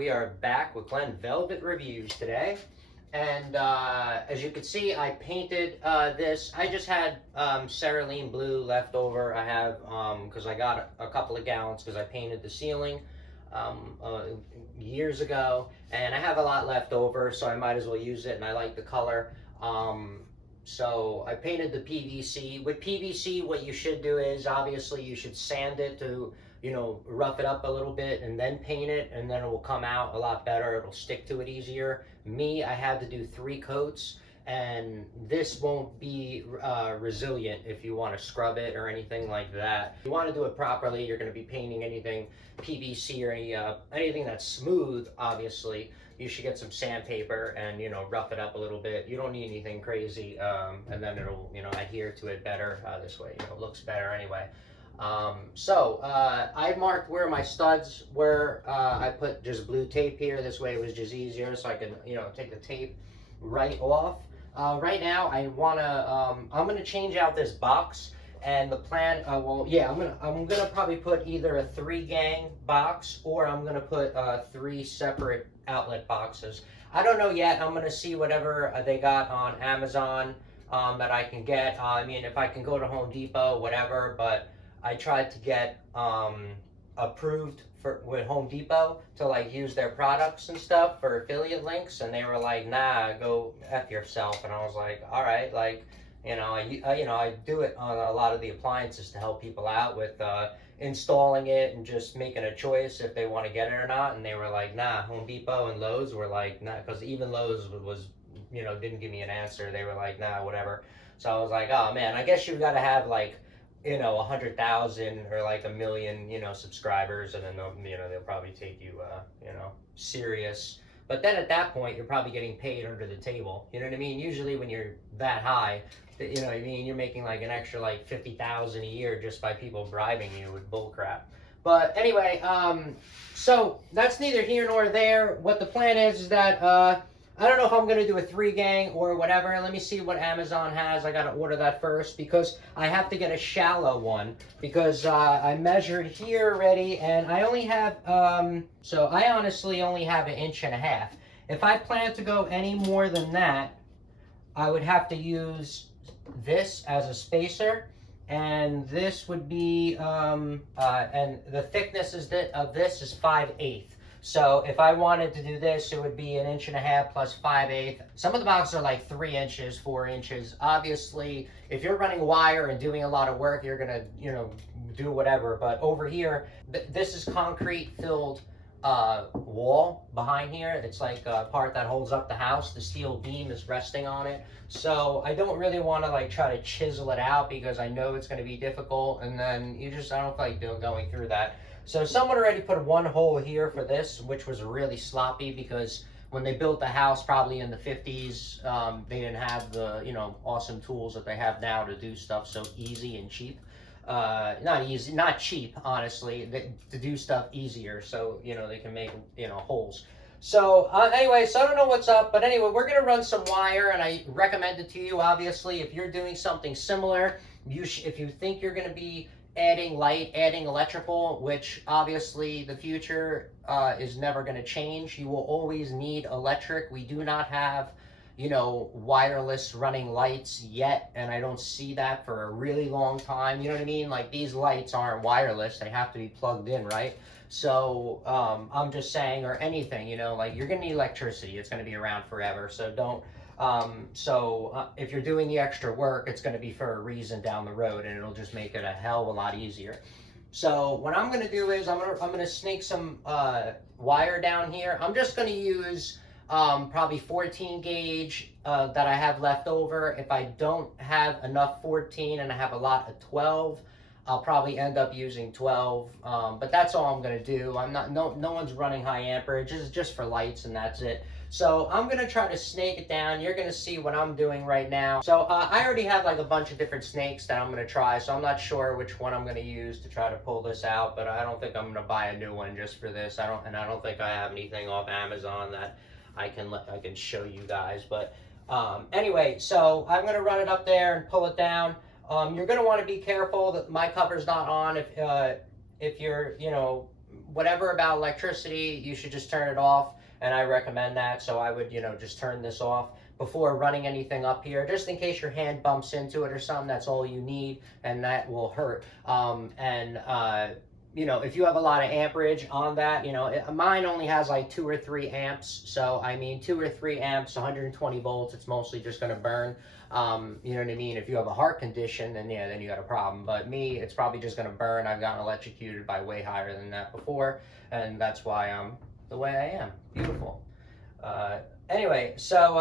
We are back with Glenn Velvet Reviews today. And as you can see, I painted this. I just had cerulean blue left over. I have, because I got a couple of gallons because I painted the ceiling years ago. And I have a lot left over, so I might as well use it, and I like the color. So I painted the PVC. With PVC, what you should do is, obviously, you should sand it to, you know, rough it up a little bit and then paint it, and then it will come out a lot better. It'll stick to it easier. Me, I had to do 3 coats, and this won't be resilient if you want to scrub it or anything like that. If you want to do it properly, you're going to be painting anything PVC or anything that's smooth, obviously. You should get some sandpaper and, you know, rough it up a little bit. You don't need anything crazy, and then it'll, you know, adhere to it better this way. You know, it looks better anyway. I marked where my studs were. I put just blue tape here. This way it was just easier, so I can, you know, take the tape right off. Right now, I wanna, I'm gonna change out this box. And the plan, well, yeah, I'm gonna probably put either a 3-gang box, or I'm gonna put 3 separate outlet boxes. I don't know yet. I'm gonna see whatever they got on Amazon that I can get. I mean, if I can go to Home Depot, whatever. But I tried to get approved with Home Depot to like use their products and stuff for affiliate links, and they were like, "Nah, go F yourself." And I was like, "All right, like." You know, I do it on a lot of the appliances to help people out with installing it and just making a choice if they want to get it or not. And they were like, nah. Home Depot and Lowe's were like, nah, because even Lowe's was, you know, didn't give me an answer. They were like, nah, whatever. So I was like, oh man, I guess you've got to have like, you know, 100,000 or like 1 million, you know, subscribers, and then they'll, you know, they'll probably take you, you know, serious. But then at that point, you're probably getting paid under the table. You know what I mean? Usually when you're that high, you know what I mean, you're making like an extra like 50,000 a year just by people bribing you with bullcrap. But anyway, so that's neither here nor there. What the plan is that I don't know if I'm gonna do a 3-gang or whatever. Let me see what Amazon has. I gotta order that first because I have to get a shallow one, because I measured here already and I only have so I honestly only have 1.5 inches. If I plan to go any more than that, I would have to use this as a spacer, and this would be and the thickness of this is 5/8. So if I wanted to do this, it would be 1.5 inches plus 5/8. Some of the boxes are like 3 inches, 4 inches. Obviously, if you're running wire and doing a lot of work, you're gonna, you know, do whatever. But over here, this is concrete filled wall behind here. It's like a part that holds up the house. The steel beam is resting on it. So I don't really want to like try to chisel it out because I know it's going to be difficult, and then I don't feel like going through that. So someone already put 1 hole here for this, which was really sloppy because when they built the house probably in the 50s, they didn't have the, you know, awesome tools that they have now to do stuff so easy and cheap. Not easy, not cheap, honestly, to do stuff easier, so, you know, they can make, you know, holes. So anyway, so I don't know what's up, but anyway, we're gonna run some wire, and I recommend it to you. Obviously, if you're doing something similar, if you think you're gonna be adding light, adding electrical, which obviously the future is never gonna change. You will always need electric. We do not have, you know, wireless running lights yet, and I don't see that for a really long time. You know what I mean? Like, these lights aren't wireless. They have to be plugged in, right? So I'm just saying, or anything, you know, like, you're gonna need electricity. It's gonna be around forever. So don't, if you're doing the extra work, it's gonna be for a reason down the road, and it'll just make it a hell of a lot easier. So what I'm gonna do is I'm gonna snake some wire down here. I'm just gonna use probably 14 gauge that I have left over. If I don't have enough 14 and I have a lot of 12, I'll probably end up using 12. But that's all I'm gonna do. No one's running high amperage. This is just for lights, and that's it. So I'm gonna try to snake it down. You're gonna see what I'm doing right now. So I already have like a bunch of different snakes that I'm gonna try, so I'm not sure which one I'm gonna use to try to pull this out, but I don't think I'm gonna buy a new one just for this. I don't think I have anything off Amazon that I can show you guys. But anyway, so I'm gonna run it up there and pull it down. You're gonna want to be careful that my cover's not on if you're, you know, whatever about electricity, you should just turn it off, and I recommend that. So I would, just turn this off before running anything up here, just in case your hand bumps into it or something. That's all you need, and that will hurt. If you have a lot of amperage on that, mine only has like 2 or 3 amps. So, I mean, 2 or 3 amps, 120 volts, it's mostly just going to burn. You know what I mean? If you have a heart condition, then yeah, then you got a problem. But me, it's probably just going to burn. I've gotten electrocuted by way higher than that before, and that's why I'm the way I am. Beautiful. Anyway, so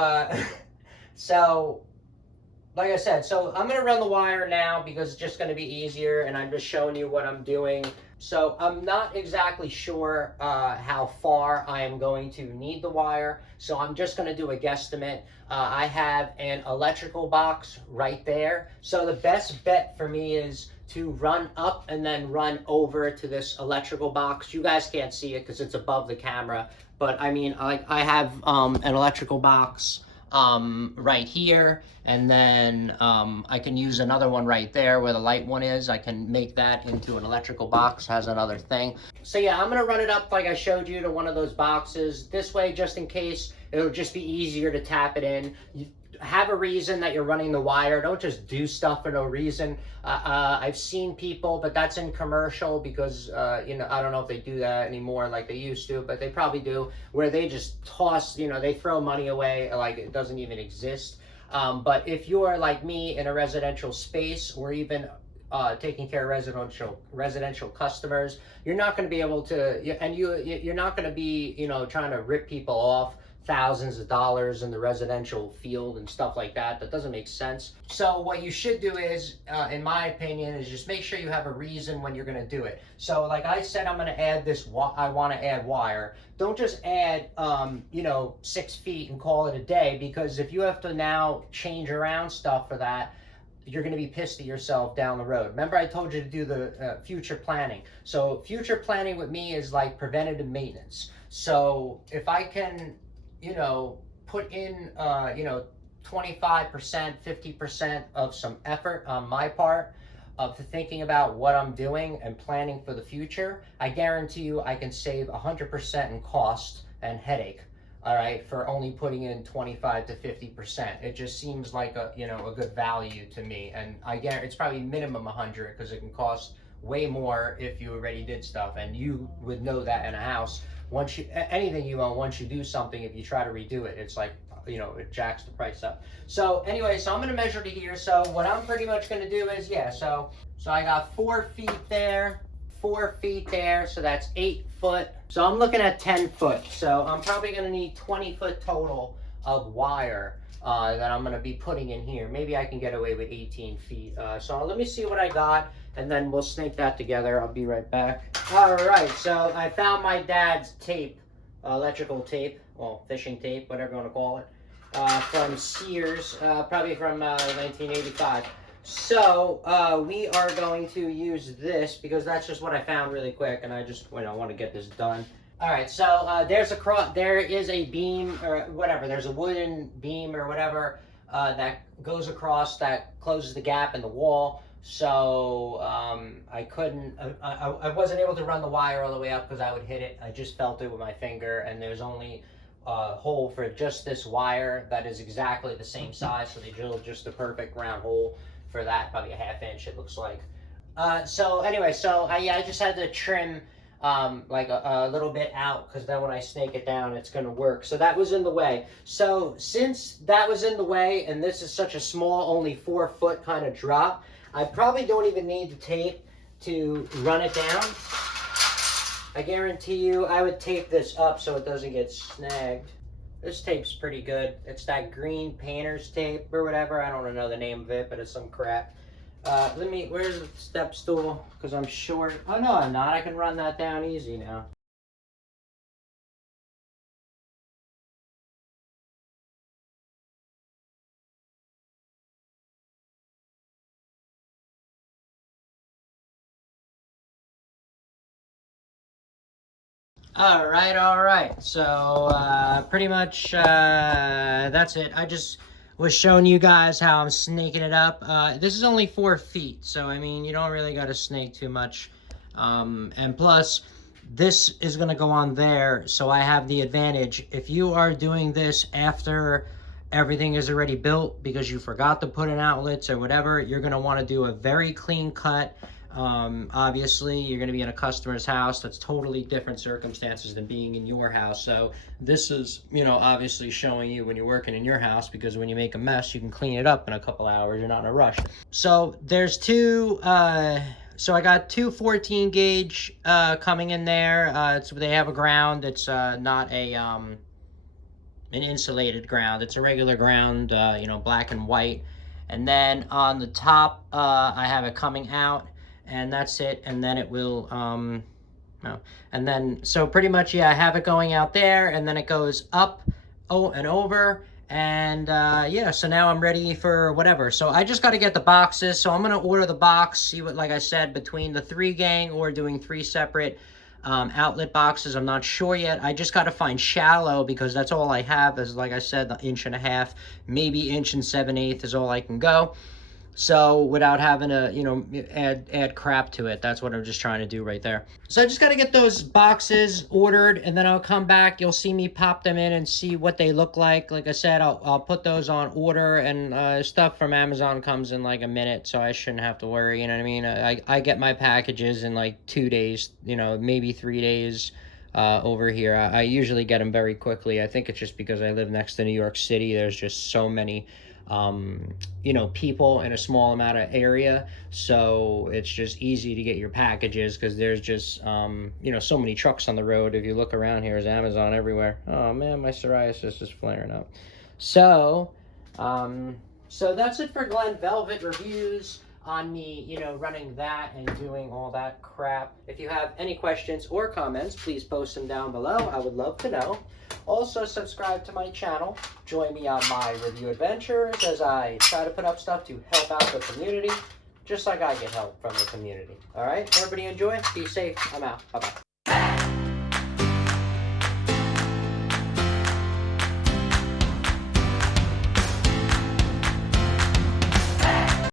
like I said, so I'm going to run the wire now because it's just going to be easier, and I'm just showing you what I'm doing. So I'm not exactly sure how far I am going to need the wire, so I'm just going to do a guesstimate. I have an electrical box right there, so the best bet for me is to run up and then run over to this electrical box. You guys can't see it because it's above the camera, but I mean, I have an electrical box right here, and then I can use another one right there where the light one is. I can make that into an electrical box, has another thing. So yeah, I'm gonna run it up like I showed you to one of those boxes. This way, just in case, it'll just be easier to tap it in. You have a reason that you're running the wire. Don't just do stuff for no reason. I've seen people, but that's in commercial because, I don't know if they do that anymore like they used to, but they probably do, where they just toss, they throw money away like it doesn't even exist. But if you're like me in a residential space, or even taking care of residential customers, you're not going to be able to, and you're not going to be, trying to rip people off thousands of dollars in the residential field and stuff like that. That doesn't make sense. So what you should do is, in my opinion, is just make sure you have a reason when you're going to do it. So like I said, I'm going to add this, I want to add wire. Don't just add, 6 feet and call it a day, because if you have to now change around stuff for that, you're going to be pissed at yourself down the road. Remember, I told you to do the future planning. So future planning with me is like preventative maintenance. So if I can, put in, 25%, 50% of some effort on my part of thinking about what I'm doing and planning for the future, I guarantee you I can save 100% in cost and headache. All right, for only putting in 25 to 50%. It just seems like a good value to me, and I guarantee it's probably minimum 100, because it can cost way more if you already did stuff, and you would know that in a house. Once anything you own, once you do something, if you try to redo it, it's like, it jacks the price up. So anyway, so I'm going to measure to here. So what I'm pretty much going to do is, so I got 4 feet there, 4 feet there, so that's 8 foot. So I'm looking at 10 foot. So I'm probably going to need 20 foot total of wire that I'm going to be putting in here. Maybe I can get away with 18 feet. So let me see what I got, and then we'll snake that together. I'll be right back. All right, so I found my dad's tape, electrical tape, well, fishing tape, whatever you want to call it, from Sears, probably from 1985. So we are going to use this because that's just what I found really quick, and I just want to get this done. All right, so there is a beam or whatever. There's a wooden beam or whatever that goes across, that closes the gap in the wall. So I wasn't able to run the wire all the way up because I would hit it. I just felt it with my finger, and there's only a hole for just this wire that is exactly the same size. So they drilled just the perfect round hole for that, probably a 1/2 inch it looks like. So anyway, I just had to trim like a little bit out, because then when I snake it down, it's going to work. So that was in the way. So since that was in the way, and this is such a small, only 4 foot kind of drop, I probably don't even need the tape to run it down. I guarantee you I would tape this up so it doesn't get snagged. This tape's pretty good. It's that green painter's tape or whatever. I don't know the name of it, but it's some crap. Where's the step stool? Because I'm short. Oh, no, I'm not. I can run that down easy now. All right. So pretty much that's it. I just was showing you guys how I'm snaking it up. This is only 4 feet, so I mean, you don't really got to snake too much. And plus, this is going to go on there, so I have the advantage. If you are doing this after everything is already built because you forgot to put in outlets or whatever, you're going to want to do a very clean cut. Obviously, you're going to be in a customer's house. That's totally different circumstances than being in your house. So this is, you know, obviously showing you when you're working in your house, because when you make a mess, you can clean it up in a couple hours. You're not in a rush. So there's two... So I got two 14 gauge coming in there. They have a ground. It's not a an insulated ground. It's a regular ground, you know, black and white. And then on the top, I have it coming out, and that's it. And then it will, no. And then, so pretty much, yeah, I have it going out there, and then it goes up, and over. And yeah, so now I'm ready for whatever. So I just got to get the boxes. So I'm going to order the box, see what, like I said, between the 3 gang or doing 3 separate outlet boxes. I'm not sure yet. I just got to find shallow, because that's all I have, is, like I said, the 1.5 inch, maybe 1 7/8 inch is all I can go. So without having to, you know, add crap to it. That's what I'm just trying to do right there. So I just got to get those boxes ordered, and then I'll come back. You'll see me pop them in and see what they look like. Like I said, I'll put those on order, and stuff from Amazon comes in like a minute, so I shouldn't have to worry, you know what I mean? I get my packages in like 2 days, you know, maybe 3 days. Over here, I usually get them very quickly. I think it's just because I live next to New York City. There's just so many you know, people in a small amount of area, so it's just easy to get your packages, because there's just you know, so many trucks on the road. If you look around here, there's Amazon everywhere. Oh man, my psoriasis is flaring up. So so that's it for Glen Velvet reviews on me, you know, running that and doing all that crap. If you have any questions or comments, please post them down below. I would love to know. Also, subscribe to my channel. Join me on my review adventures as I try to put up stuff to help out the community, just like I get help from the community. All right, everybody enjoy. Be safe. I'm out. Bye-bye.